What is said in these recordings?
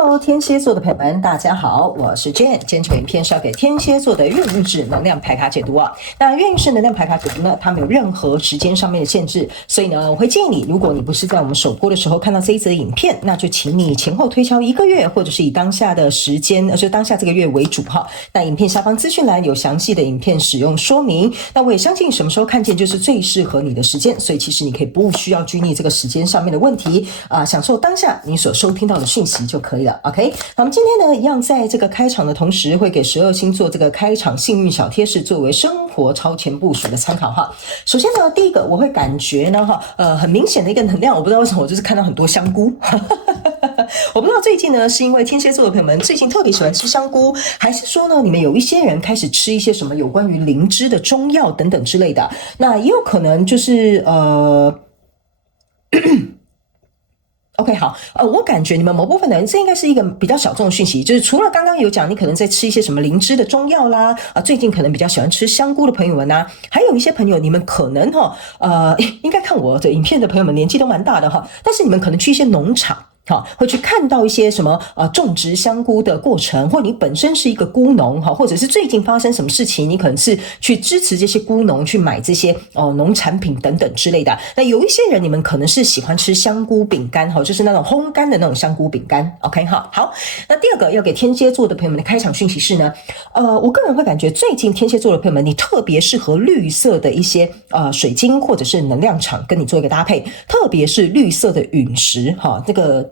Hello， 天蠍座的朋友們，大家好，我是 Jane。今天這個影片是要給天蠍座的月運勢能量牌卡解讀啊。那月運勢能量牌卡解讀呢，它沒有任何時間上面的限制，所以呢，我會建議你，如果你不是在我們首播的時候看到這一則影片，那就請你前後推敲1個月，或者是以當下的時間，就當下這個月為主哈。那影片下方資訊欄有詳細的影片使用說明。那我也相信什麼時候看見就是最適合你的時間，所以其實你可以不需要拘泥這個時間上面的問題啊，享受當下你所收聽到的訊息就可以了。OK， 那我們今天呢，一樣在這個開場的同時，會給12星座這個開場幸運小貼士作為生活超前部署的參考哈。首先呢，第一個我會感覺呢很明顯的一個能量，我不知道為什麼，我就是看到很多香菇。我不知道最近呢，是因為天蠍座的朋友們最近特別喜歡吃香菇，還是說呢，你們有一些人開始吃一些什麼有關於靈芝的中藥等等之類的，那也有可能就是OK， 好，我感覺你們某部分的人，這應該是一個比較小眾的訊息，就是除了剛剛有講，你可能在吃一些什麼靈芝的中藥啦，最近可能比較喜歡吃香菇的朋友們啊，還有一些朋友，你們可能應該看我的影片的朋友們年紀都蠻大的哈，但是你們可能去一些農場。會去看到一些什麼種植香菇的過程，或你本身是一個菇農或者是最近發生什麼事情，你可能是去支持這些菇農去買這些農產品等等之類的。那有一些人你們可能是喜歡吃香菇餅乾就是那種烘乾的那種香菇餅乾。OK 好，那第二個要給天蠍座的朋友們的開場訊息是呢，我個人會感覺最近天蠍座的朋友們，你特別適合綠色的一些水晶或者是能量場跟你做一個搭配，特別是綠色的隕石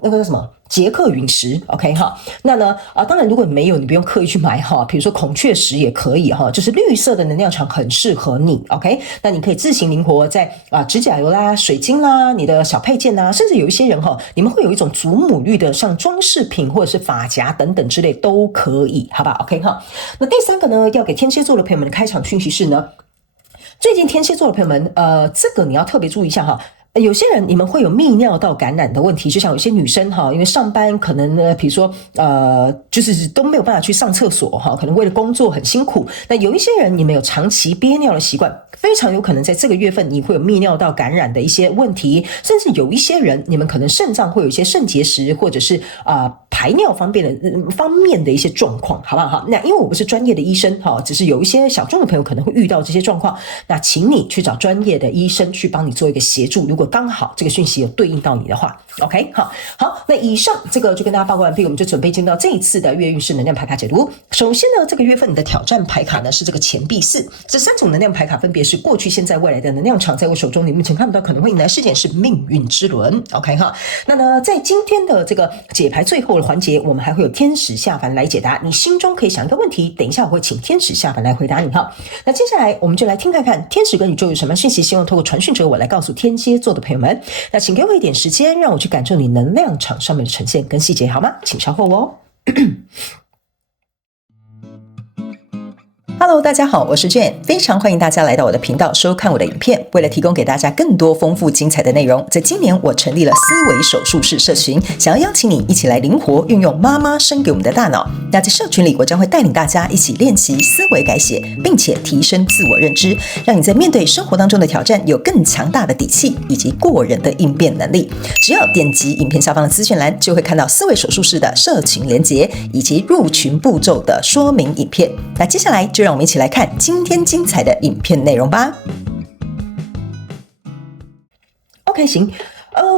那個叫什麼捷克隕石 ，OK 哈，那呢當然如果你沒有，你不用刻意去買哈，比如說孔雀石也可以哈，就是綠色的能量場很適合你 ，OK， 那你可以自行靈活在指甲油啦、水晶啦、你的小配件啦，甚至有一些人你們會有一種祖母綠的像裝飾品或者是髮夾等等之類都可以，好吧 ，OK 哈。那第三個呢，要給天蠍座的朋友們的開場訊息是呢，最近天蠍座的朋友們，這個你要特別注意一下哈。有些人你們會有泌尿道感染的問題，就像有些女生因為上班可能呢，比如說就是都沒有辦法去上廁所可能為了工作很辛苦。那有一些人你們有長期憋尿的習慣，非常有可能在這個月份你會有泌尿道感染的一些問題，甚至有一些人你們可能腎臟會有一些腎結石，或者是排尿方面的一些狀況，好不好？那因為我不是專業的醫生只是有一些小眾的朋友可能會遇到這些狀況，那請你去找專業的醫生去幫你做一個協助，如果剛好這個訊息有對應到你的話 ，OK， 好，那以上這個就跟大家報告完畢，我們就準備進到這一次的月運勢能量牌卡解讀。首先呢，這個月份你的挑戰牌卡呢是這個錢幣4，這3種能量牌卡分別是過去、現在、未來的能量場，在我手中你目前看不到可能會迎來事件是命運之輪 ，OK 哈。那呢，在今天的這個解牌最後的環節，我們還會有天使下凡來解答你心中可以想一個問題，等一下我會請天使下凡來回答你哈。那接下來我們就來聽看看天使跟宇宙有什麼訊息，希望透過傳訊者我來告訴天蠍座的朋友們，那請給我一點時間，讓我去感受你能量場上面的呈現跟細節，好嗎？請稍後哦。Hello， 大家好，我是 Jane， 非常歡迎大家來到我的頻道收看我的影片。為了提供給大家更多豐富精彩的內容，在今年我成立了思維手術室社群，想要邀請你一起來靈活運用媽媽生給我們的大腦。那在社群裡，我將會帶領大家一起練習思維改寫，並且提升自我認知，讓你在面對生活當中的挑戰有更強大的底氣以及過人的應變能力。只要點擊影片下方的資訊欄，就會看到思維手術室的社群連結以及入群步驟的說明影片。那接下來就讓我們一起來看今天精彩的影片內容吧。OK， 行。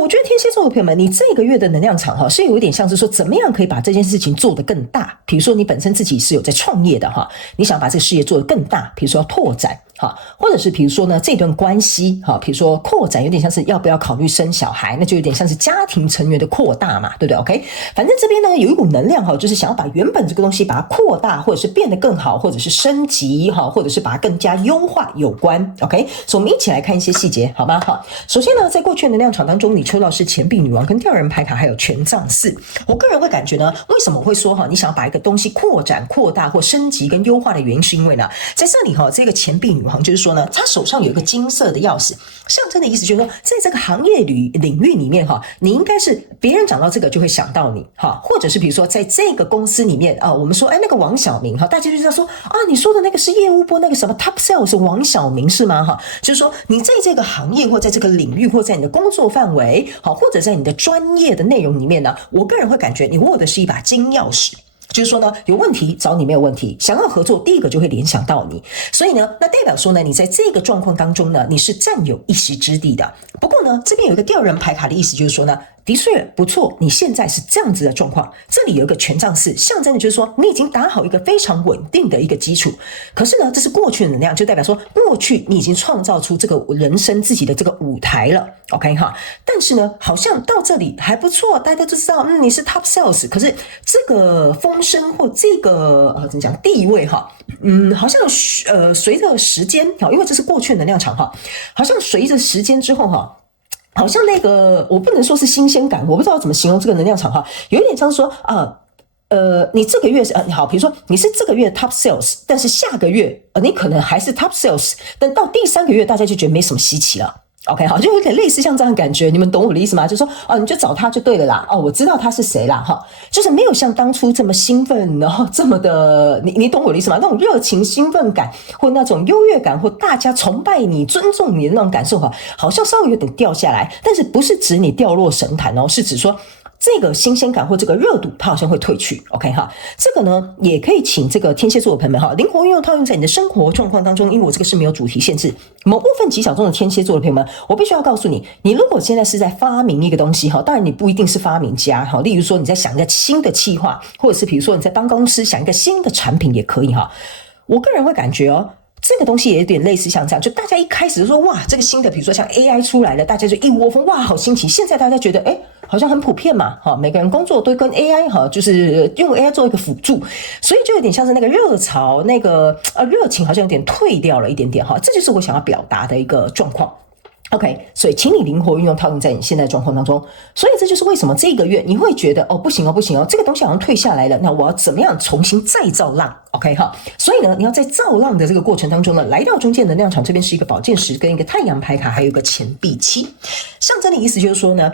我覺得天蠍座的朋友們，你這個月的能量場是有一點像是說，怎麼樣可以把這件事情做得更大。比如說你本身自己是有在創業的你想把這個事業做得更大，比如說要拓展或者是比如說呢，這段關係比如說擴展，有點像是要不要考慮生小孩，那就有點像是家庭成員的擴大嘛，对不對 ？OK， 反正這邊呢有一股能量就是想要把原本這個東西把它擴大，或者是變得更好，或者是升級或者是把它更加優化有關 OK， 所以我們一起來看一些細節，好嗎？首先呢，在過去的能量场當中，你抽到是錢幣女王跟吊人牌卡，還有权杖4。我個人會感覺呢，為什麼我會說你想要把一個東西擴展、擴大或升級跟優化的原因，是因為呢，在這裡這個錢幣女王就是說呢，她手上有一個金色的鑰匙，象徵的意思就是說，在這個行業領域裡面你應該是別人講到這個就會想到你或者是比如說在這個公司裡面我們說那個王小明大家就知道說你說的那個是業務部那個什麼 top sales 王小明是嗎就是說你在這個行業或在這個領域或在你的工作範圍，好，或者在你的專業的內容裡面呢，我個人會感覺你握的是一把金鑰匙。就是說呢，有問題找你沒有問題，想要合作，第一個就會聯想到你。所以呢，那代表說呢，你在這個狀況當中呢，你是佔有一席之地的。不過呢，這邊有一個吊人牌卡的意思，就是說呢，的確不錯，你現在是這樣子的狀況。這裡有一個權杖四，象徵的就是說你已經打好一個非常穩定的一個基礎。可是呢，這是過去的能量，就代表說過去你已經創造出這個人生自己的這個舞台了。OK 哈，但是呢，好像到這裡還不錯，大家都知道，你是 top sales， 可是這個風聲或這個怎麼講地位哈，好像隨着時間哈，因為這是過去的能量場哈，好像隨着時間之後哈，好像那個我不能說是新鮮感，我不知道怎麼形容這個能量場哈，有一點像說你這個月是好，比如說你是這個月 top sales， 但是下個月你可能還是 top sales， 但到第3個月大家就覺得沒什麼稀奇了。OK， 好，就有點類似像這樣的感覺，你們懂我的意思嗎？就是說，你就找他就對了啦。我知道他是誰啦，哈，就是沒有像當初這麼興奮，然後這麼的，你懂我的意思嗎？那種熱情、興奮感，或那種優越感，或大家崇拜你、尊重你的那種感受，哈，好像稍微有點掉下來。但是不是指你掉落神壇哦，是指說，這個新鮮感或這個熱度，它好像會退去。OK 哈，這個呢也可以請這個天蠍座的朋友們哈，靈活運用套用在你的生活狀況當中。因為我這個是沒有主題限制，某部分極小眾的天蠍座的朋友們，我必須要告訴你，你如果現在是在發明一個東西哈，當然你不一定是發明家哈，例如說你在想一個新的企劃，或者是比如說你在幫公司想一個新的產品也可以哈。我個人會感覺這個東西也有點類似像這樣，就大家一開始就說哇，這個新的，比如說像 AI 出來了，大家就一窩蜂哇，好新奇。現在大家覺得好像很普遍嘛，每個人工作都跟 AI 就是用 AI 做一個輔助，所以就有點像是那個熱潮，那個熱情好像有點退掉了一點點哈，這就是我想要表達的一個狀況。OK， 所以請你靈活運用套用在你現在的狀況當中。所以這就是為什麼這個月你會覺得不行，這個東西好像退下來了，那我要怎麼樣重新再造浪 ？OK 哈，所以呢，你要在造浪的這個過程當中呢，來到中間能量場這邊是一個寶劍十跟一個太陽牌卡，還有一個錢幣七，象徵的意思就是說呢，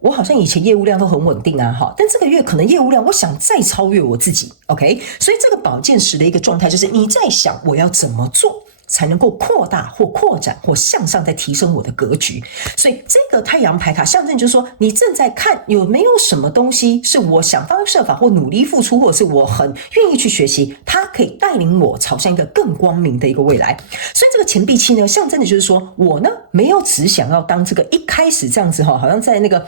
我好像以前業務量都很穩定啊，哈，但這個月可能業務量我想再超越我自己 ，OK， 所以這個寶劍十的一個狀態就是你在想我要怎麼做才能夠擴大或擴展或向上再提升我的格局。所以這個太陽牌卡象徵就是說，你正在看有沒有什麼東西是我想方設法或努力付出，或者是我很願意去學習，它可以帶領我朝向一個更光明的一個未來。所以這個錢幣七呢，象徵的就是說我呢沒有只想要當這個一開始這樣子好像在那個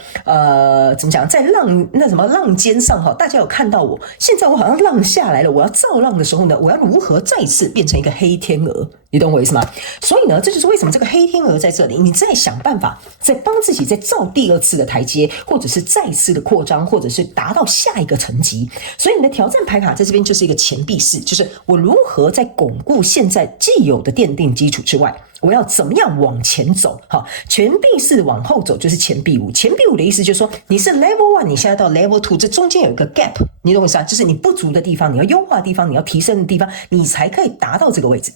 怎麼講，在浪尖上大家有看到我，現在我好像浪下來了，我要造浪的時候呢，我要如何再次變成一個黑天鵝？你懂我意思嗎？所以呢，這就是為什麼這個黑天鵝在這裡，你在想辦法，在幫自己再造第二次的台階，或者是再次的擴張，或者是達到下一個層級。所以你的挑戰牌卡在這邊就是一個錢幣四，就是我如何在鞏固現在既有的奠定基礎之外，我要怎麼樣往前走？好，錢幣四往後走就是錢幣五。錢幣五的意思就是說，你是 level 1，你現在到 level 2，這中間有一個 gap， 你懂我意思啊？就是你不足的地方，你要優化的地方，你要提升的地方，你才可以達到這個位置。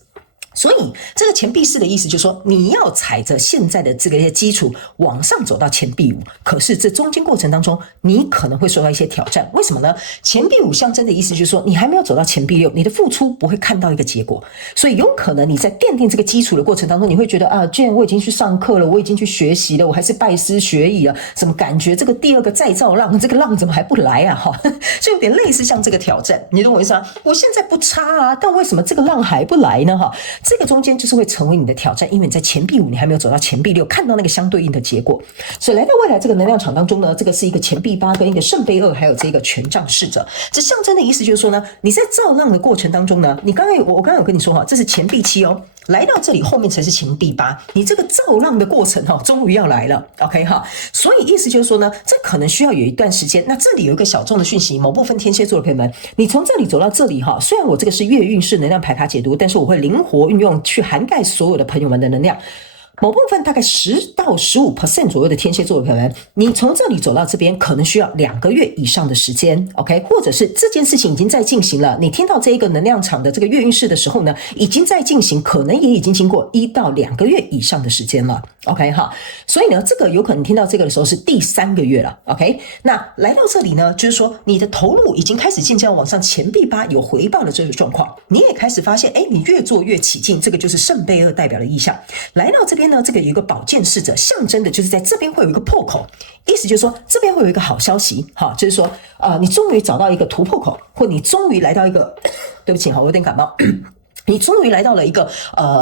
所以這個錢幣四的意思就是說，你要踩着現在的這個基礎往上走到錢幣五，可是這中間過程當中，你可能會受到一些挑戰。為什麼呢？錢幣五象徵的意思就是說，你還沒有走到錢幣六，你的付出不會看到一個結果，所以有可能你在奠定這個基礎的過程當中，你會覺得既然我已經去上課了，我已經去學習了，我還是拜師學藝了，怎麼感覺這個第二個再造浪，這個浪怎麼還不來啊？就有點類似像這個挑戰，你懂我意思嗎？我現在不差啊，但為什麼這個浪還不來呢？這個中間就是會成為你的挑戰，因為你在錢幣五，你還沒有走到錢幣六，看到那個相對應的結果。所以來到未來這個能量場當中呢，這個是一個錢幣八跟一個聖杯二，還有這個權杖侍者。這象徵的意思就是說呢，你在造浪的過程當中呢，我剛剛有跟你說這是錢幣七哦，來到這裡後面才是錢幣八，你這個造浪的過程終於要來了 ，OK 哈。所以意思就是說呢，這可能需要有一段時間。那這裡有一個小眾的訊息，某部分天蠍座的朋友們，你從這裡走到這裡雖然我這個是月運勢能量牌卡解讀，但是我會靈活運用去涵蓋所有的朋友們的能量。某部分大概10到15% 左右的天蠍座的朋友們，你從這裡走到這邊可能需要2個月以上的時間 ，OK， 或者是這件事情已經在進行了，你聽到這一個能量場的這個月運勢的時候呢，已經在進行，可能也已經經過1到2個月以上的時間了 OK 哈，所以呢，這個有可能聽到這個的時候是第3個月了。OK， 那來到這裡呢，就是說你的投入已經開始漸漸往上，錢幣8有回報的這個狀況，你也開始發現，哎，你越做越起勁，這個就是聖杯2代表的意象。來到這邊呢，這個有一個寶劍侍者，象徵的就是在這邊會有一個破口，意思就是說這邊會有一個好消息，哈，就是說你終於找到一個突破口，或你終於來到一個，對不起哈，我有點感冒。你終於來到了一個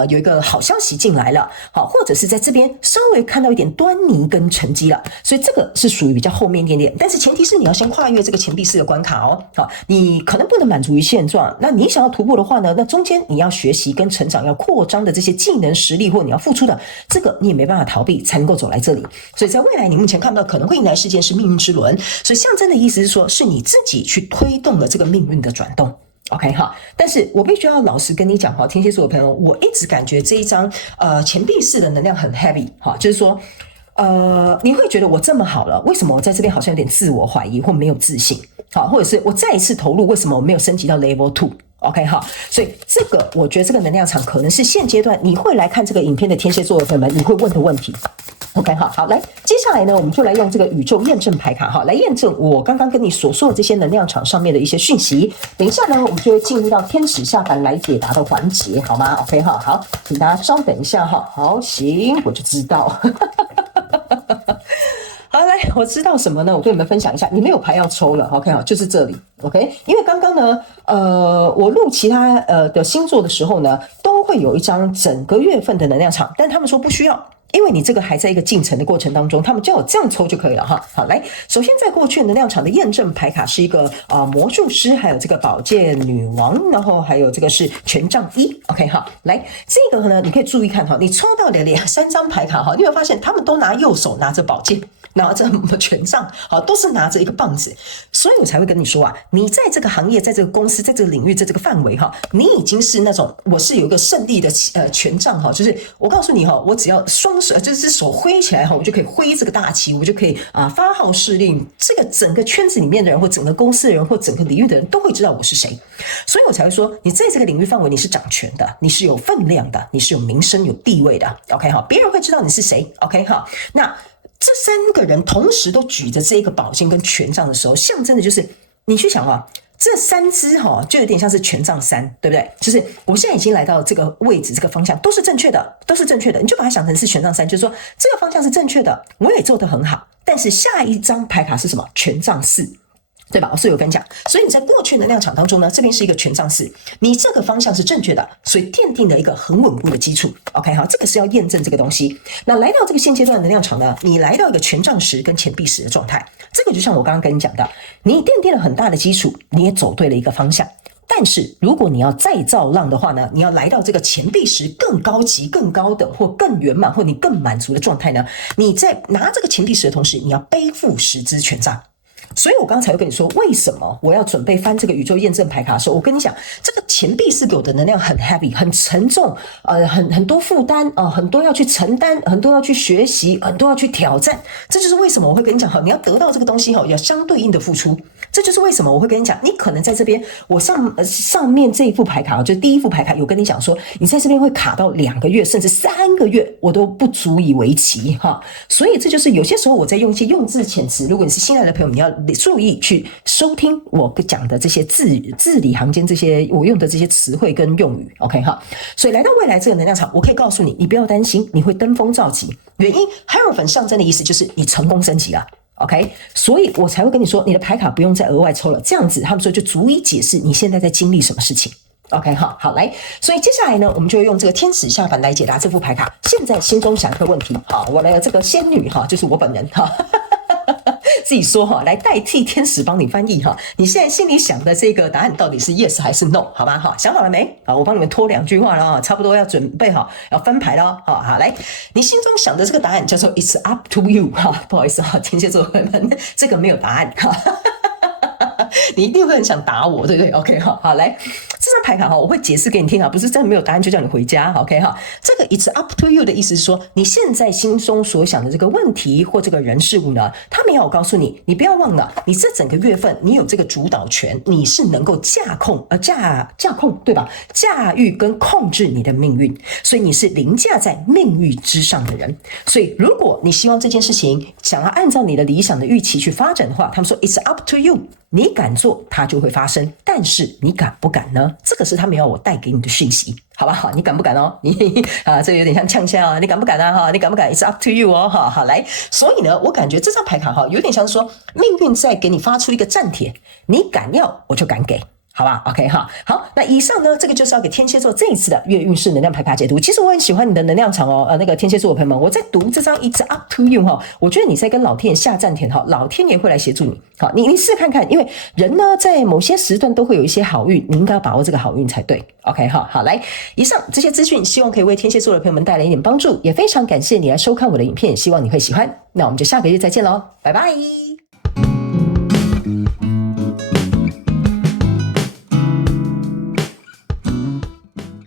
有一個好消息進來了，好，或者是在這邊稍微看到一點端倪跟成績了，所以這個是屬於比較後面一點點，但是前提是你要先跨越這個錢幣4的關卡哦，好，你可能不能滿足於現狀，那你想要突破的話呢，那中間你要學習跟成長，要擴張的這些技能實力或你要付出的，這個你也沒辦法逃避，才能夠走來這裡，所以在未來你目前看到可能會迎來事件是命運之輪，所以象徵的意思是說，是你自己去推動了這個命運的轉動。OK 哈，但是我必須要老實跟你講哈，天蠍座的朋友，我一直感覺這一張錢幣4的能量很 heavy 哈，就是說你會覺得我這麼好了，為什麼我在這邊好像有點自我懷疑或沒有自信？好，或者是我再一次投入，為什麼我沒有升級到 level 2？OK 哈，所以這個我覺得這個能量場可能是現階段你會來看這個影片的天蠍座的朋友們，你會問的問題。OK 好，來，接下來呢，我們就來用這個宇宙驗證牌卡哈，來驗證我剛剛跟你所說的這些能量場上面的一些訊息。等一下呢，我們就會進入到天使下凡來解答的環節，好嗎 ？OK 哈，好，請大家稍等一下哈。好，行，我就知道。好，來，我知道什麼呢？我跟你們分享一下，你沒有牌要抽了 ，OK 好，就是這裡 ，OK。因為剛剛呢，我錄其他的星座的時候呢，都會有一張整個月份的能量場，但他們說不需要。因為你這個還在一個進程的過程當中，他們叫我這樣抽就可以了哈。好，來，首先在過去能量場的驗證牌卡是一個魔術師，還有這個寶劍女王，然後還有這個是權杖1。OK 哈，來，這個呢你可以注意看哈，你抽到的3張牌卡哈，你會發現他們都拿右手拿着寶劍，拿着權杖，好，都是拿着一個棒子，所以我才會跟你說啊，你在這個行業，在這個公司，在這個領域，在這個範圍哈，你已經是那種我是有一個勝利的權杖哈，就是我告訴你哈，我只要就是手揮起來哈，我就可以揮這個大旗，我就可以發號施令，這個整個圈子裡面的人或整個公司的人或整個領域的人都會知道我是誰，所以我才會說，你在這個領域範圍你是掌權的，你是有分量的，你是有名聲有地位的 ，OK 哈，別人會知道你是誰 ，OK 哈，那這3個人同時都舉着這個寶劍跟權杖的時候，象徵的就是你去想啊。這3支哈，就有點像是權杖3，對不對？就是我現在已經來到這個位置，這個方向都是正確的，都是正確的。你就把它想成是權杖3，就是說這個方向是正確的，我也做得很好。但是下一張牌卡是什麼？權杖4。對吧？我是有跟你講，所以你在過去能量場當中呢，這邊是一個權杖4，你這個方向是正確的，所以奠定了一個很穩固的基礎。OK， 好，這個是要驗證這個東西。那來到這個現階段的能量場呢，你來到一個權杖10跟錢幣10的狀態，這個就像我剛剛跟你講的，你奠定了很大的基礎，你也走對了一個方向。但是如果你要再造浪的話呢，你要來到這個錢幣10更高級、更高等或更圓滿或你更滿足的狀態呢，你在拿這個錢幣10的同時，你要背負10支權杖。所以我剛才會跟你說，為什麼我要準備翻這個宇宙驗證牌卡的時候，我跟你講，這個錢幣4給我的能量很 heavy， 很沉重，很多負擔，很多要去承擔，很多要去學習，很多要去挑戰。這就是為什麼我會跟你講，你要得到這個東西要相對應的付出。這就是為什麼我會跟你講，你可能在這邊，我上面這一副牌卡，就是第一副牌卡，有跟你講說，你在這邊會卡到2個月，甚至3個月，我都不足以為奇哈。所以這就是有些時候我在用一些用字遣詞，如果你是新來的朋友，你要注意去收聽我講的這些字裡行間，這些我用的這些詞彙跟用語 ，OK 哈。所以來到未來這個能量場，我可以告訴你，你不要擔心，你會登峰造極。原因 Hierophant 象徵的意思就是你成功升級了。OK， 所以我才會跟你說，你的牌卡不用再額外抽了，這樣子他們說就足以解釋你現在在經歷什麼事情。OK， 好，來，所以接下來呢，我們就用這個天使下凡來解答這副牌卡。現在心中想一個問題，好，我的這個仙女哈，就是我本人哈。自己說哈，來代替天使幫你翻譯哈。你現在心裡想的這個答案到底是 yes 還是 no？ 好吧，好，想好了沒？好，我幫你們拖2句話了啊，差不多要準備好要翻牌了。好，來，你心中想的這個答案叫做 It's up to you 哈，不好意思哈，天蠍座朋友們，這個沒有答案哈。你一定會很想打我，對不對 ？OK， 好，來，這張牌卡哈，我會解釋給你聽啊，不是真的沒有答案就叫你回家 ，OK 哈？這個 It's up to you 的意思是說，你現在心中所想的這個問題或這個人事物呢，他沒有告訴你，你不要忘了，你這整個月份你有這個主導權，你是能夠駕控對吧？駕馭跟控制你的命運，所以你是凌駕在命運之上的人。所以如果你希望這件事情想要按照你的理想的預期去發展的話，他們說 It's up to you， 你敢做它就會發生，但是你敢不敢呢？這個是他們要我帶給你的訊息，好吧？好，你敢不敢哦？這有點像嗆聲啊，你敢不敢啊？哈，你敢不敢 ？It's up to you 哦，好來，所以呢，我感覺這張牌卡哈有點像是說命運在給你發出一個戰帖，你敢要我就敢給。好吧 ，OK 哈，好，那以上呢，這個就是要給天蠍座這一次的月運勢能量牌卡解讀。其實我很喜歡你的能量場哦，那個天蠍座的朋友們，我在讀這張 It's up to you 哈，我覺得你在跟老天爺下戰帖哈，老天爺會來協助你。好，你試看看，因為人呢在某些時段都會有一些好運，你應該要把握這個好運才對。OK 哈，好來，以上這些資訊希望可以為天蠍座的朋友們帶來一點幫助，也非常感謝你來收看我的影片，希望你會喜歡。那我們就下個月再見嘍，拜拜。